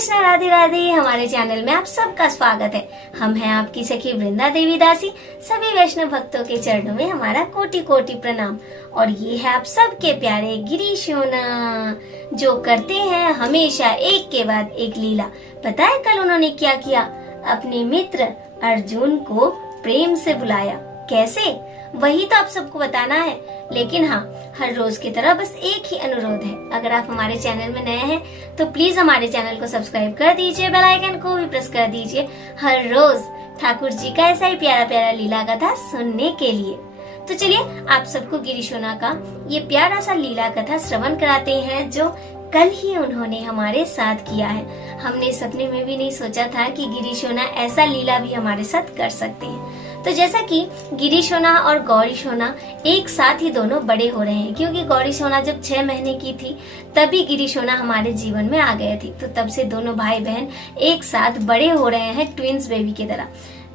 कृष्ण, राधे राधे। हमारे चैनल में आप सबका स्वागत है। हम हैं आपकी सखी वृंदा देवी दासी। सभी वैष्णव भक्तों के चरणों में हमारा कोटि कोटि प्रणाम। और ये है आप सबके प्यारे गिरीश होना, जो करते हैं हमेशा एक के बाद एक लीला। पता है कल उन्होंने क्या किया? अपने मित्र अर्जुन को प्रेम से बुलाया। कैसे? वही तो आप सबको बताना है। लेकिन हाँ, हर रोज की तरह बस एक ही अनुरोध है, अगर आप हमारे चैनल में नए हैं तो प्लीज हमारे चैनल को सब्सक्राइब कर दीजिए, बेल आइकन को भी प्रेस कर दीजिए हर रोज ठाकुर जी का ऐसा ही प्यारा प्यारा लीला कथा सुनने के लिए। तो चलिए आप सबको गिरीशोना का ये प्यारा सा लीला कथा श्रवण कराते हैं, जो कल ही उन्होंने हमारे साथ किया है। हमने सपने में भी नहीं सोचा था कि गिरीशोना ऐसा लीला भी हमारे साथ कर सकते हैं। तो जैसा कि गिरीशोना और गौरीशोना एक साथ ही दोनों बड़े हो रहे हैं, क्योंकि गौरीशोना जब 6 महीने की थी तभी गिरीशोना हमारे जीवन में आ गए थी। तो तब से दोनों भाई बहन एक साथ बड़े हो रहे हैं, ट्विंस बेबी की तरह।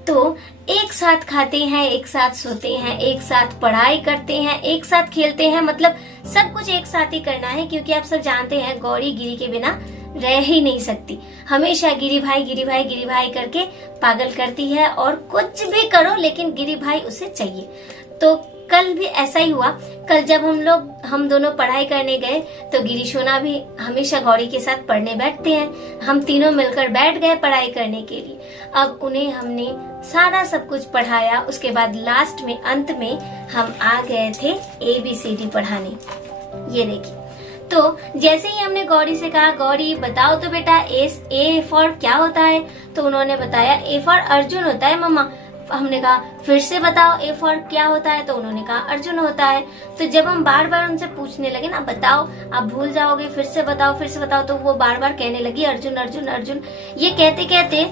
तो एक साथ खाते हैं, एक साथ सोते हैं, एक साथ पढ़ाई करते हैं, एक साथ खेलते हैं, मतलब सब कुछ एक साथ ही करना है। क्योंकि आप सब जानते हैं गौरी गिरी के बिना रह ही नहीं सकती। हमेशा गिरी भाई गिरी भाई गिरी भाई करके पागल करती है, और कुछ भी करो लेकिन गिरी भाई उसे चाहिए। तो कल भी ऐसा ही हुआ। कल जब हम दोनों पढ़ाई करने गए तो गिरीशोना भी हमेशा गौरी के साथ पढ़ने बैठते हैं। हम तीनों मिलकर बैठ गए पढ़ाई करने के लिए। अब उन्हें हमने सारा सब कुछ पढ़ाया। उसके बाद लास्ट में अंत में हम आ गए थे ABCD पढ़ाने। ये देखिए, तो जैसे ही हमने गौरी से कहा, गौरी बताओ तो बेटा A फॉर क्या होता है? तो उन्होंने बताया A फॉर अर्जुन होता है मम्मा। हमने कहा फिर से बताओ A फॉर क्या होता है? तो उन्होंने कहा अर्जुन होता है। तो जब हम बार बार उनसे पूछने लगे ना, बताओ आप भूल जाओगे, फिर से बताओ फिर से बताओ, तो वो बार बार कहने लगी अर्जुन अर्जुन अर्जुन। ये कहते कहते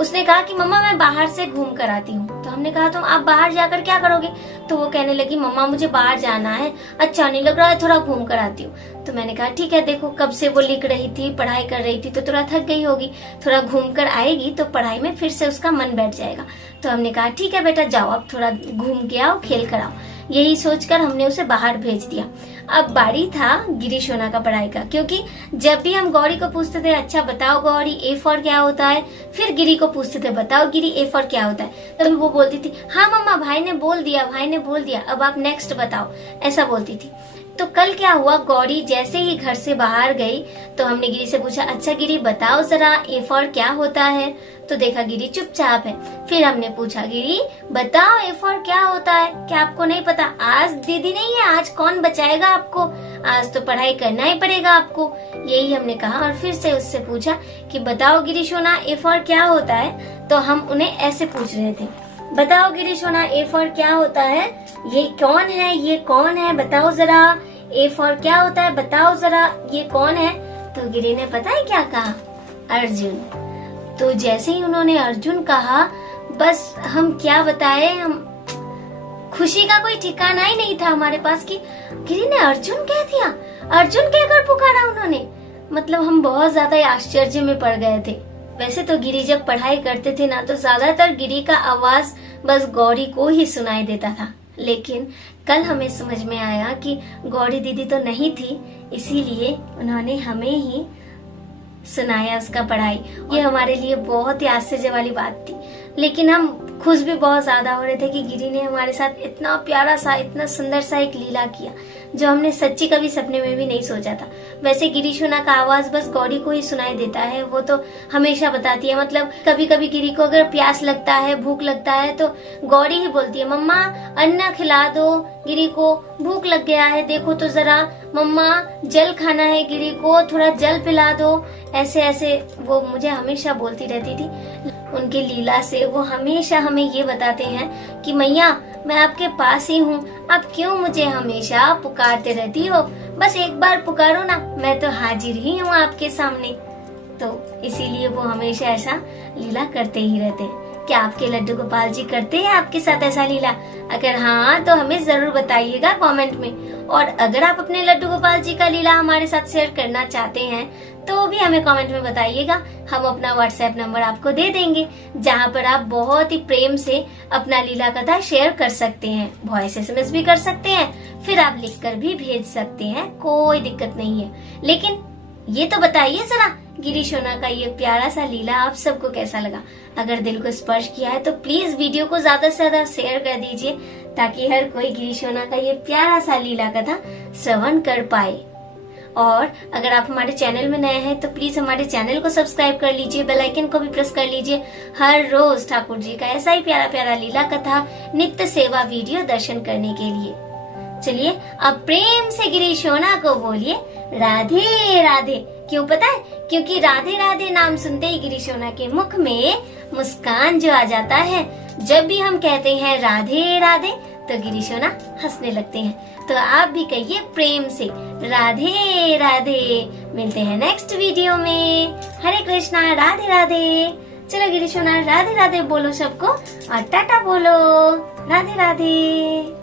उसने कहा कि मम्मा मैं बाहर से घूम कर आती हूँ। तो हमने कहा तुम आप बाहर जाकर क्या करोगे? तो वो कहने लगी मम्मा मुझे बाहर जाना है, अच्छा नहीं लग रहा है, थोड़ा घूम कर आती हूँ। तो मैंने कहा ठीक है, देखो कब से वो लिख रही थी, पढ़ाई कर रही थी, तो थोड़ा थक गई होगी, थोड़ा घूम कर आएगी तो पढ़ाई में फिर से उसका मन बैठ जाएगा। तो हमने कहा ठीक है बेटा जाओ, अब थोड़ा घूम के आओ, खेल कर आओ। यही सोचकर हमने उसे बाहर भेज दिया। अब बारी था गिरीशोना का पढ़ाई का, क्योंकि जब भी हम गौरी को पूछते थे अच्छा बताओ गौरी A फॉर क्या होता है, फिर गिरी को पूछते थे बताओ गिरी A फॉर क्या होता है, तभी वो बोलती थी हाँ मम्मा भाई ने बोल दिया, अब आप नेक्स्ट बताओ, ऐसा बोलती थी। तो कल क्या हुआ, गौरी जैसे ही घर से बाहर गई तो हमने गिरी से पूछा अच्छा गिरी बताओ जरा A फॉर क्या होता है? तो देखा गिरी चुपचाप है। फिर हमने पूछा गिरी बताओ A फॉर क्या होता है? क्या आपको नहीं पता? आज दीदी नहीं है, आज कौन बचाएगा आपको? आज तो पढ़ाई करना ही पड़ेगा आपको। यही हमने कहा और फिर से उससे पूछा कि बताओ गिरीशोना A फॉर क्या होता है? तो हम उन्हें ऐसे पूछ रहे थे, बताओ गिरीशोना A फॉर क्या होता है? ये कौन है, ये कौन है, बताओ जरा। A फॉर क्या होता है, बताओ जरा, ये कौन है? तो गिरी ने पता है क्या कहा? अर्जुन। तो जैसे ही उन्होंने अर्जुन कहा, बस हम क्या बताए, हम खुशी का कोई ठिकाना ही नहीं था हमारे पास कि गिरी ने अर्जुन कह दिया, अर्जुन कहकर पुकारा उन्होंने। मतलब हम बहुत ज्यादा आश्चर्य में पड़ गए थे। वैसे तो गिरी जब पढ़ाई करते थे ना, तो ज्यादातर गिरी का आवाज बस गौरी को ही सुनाई देता था। लेकिन कल हमें समझ में आया कि गौरी दीदी तो नहीं थी, इसीलिए उन्होंने हमें ही सुनाया उसका पढ़ाई। ये हमारे लिए बहुत ही आश्चर्य वाली बात थी। लेकिन हम खुश भी बहुत ज्यादा हो रहे थे कि गिरी ने हमारे साथ इतना प्यारा सा, इतना सुंदर सा एक लीला किया, जो हमने सच्ची कभी सपने में भी नहीं सोचा था। वैसे गिरीशोना का आवाज बस गौरी को ही सुनाई देता है, वो तो हमेशा बताती है। मतलब कभी कभी गिरी को अगर प्यास लगता है, भूख लगता है, तो गौरी ही बोलती है मम्मा अन्ना खिला दो, गिरी को भूख लग गया है, देखो तो जरा, मम्मा जल खाना है, गिरी को थोड़ा जल पिला दो। ऐसे ऐसे वो मुझे हमेशा बोलती रहती थी। उनकी लीला से वो हमेशा हमें ये बताते हैं कि मैया मैं आपके पास ही हूँ, आप क्यों मुझे हमेशा पुकारते रहती हो? बस एक बार पुकारो ना, मैं तो हाजिर ही हूँ आपके सामने। तो इसीलिए वो हमेशा ऐसा लीला करते ही रहते हैं। क्या आपके लड्डू गोपाल जी करते हैं आपके साथ ऐसा लीला? अगर हाँ तो हमें जरूर बताइएगा कमेंट में। और अगर आप अपने लड्डू गोपाल जी का लीला हमारे साथ शेयर करना चाहते हैं तो भी हमें कमेंट में बताइएगा। हम अपना WhatsApp नंबर आपको दे देंगे, जहाँ पर आप बहुत ही प्रेम से अपना लीला कथा शेयर कर सकते हैं। वॉइस SMS भी कर सकते हैं, फिर आप लिखकर भी भेज सकते हैं, कोई दिक्कत नहीं है। लेकिन ये तो बताइए जरा गिरीशोना का ये प्यारा सा लीला आप सबको कैसा लगा। अगर दिल को स्पर्श किया है तो प्लीज वीडियो को ज्यादा से ज्यादा शेयर कर दीजिए, ताकि हर कोई गिरीशोना का ये प्यारा सा लीला कथा श्रवण कर पाए। और अगर आप हमारे चैनल में नए हैं तो प्लीज हमारे चैनल को सब्सक्राइब कर लीजिए, बेल आइकन को भी प्रेस कर लीजिए। हर रोज ठाकुर जी का ऐसा ही प्यारा प्यारा लीला कथा नित्य सेवा वीडियो दर्शन करने के लिए। चलिए अब प्रेम से गिरीशोना को बोलिए राधे राधे। क्यों पता है? क्योंकि राधे राधे नाम सुनते ही गिरीशोना के मुख में मुस्कान जो आ जाता है। जब भी हम कहते हैं राधे राधे तो गिरीशोना हंसने लगते हैं। तो आप भी कहिए प्रेम से राधे राधे। मिलते हैं नेक्स्ट वीडियो में। हरे कृष्णा, राधे राधे। चलो गिरीशोना राधे राधे बोलो सबको और टाटा बोलो। राधे राधे।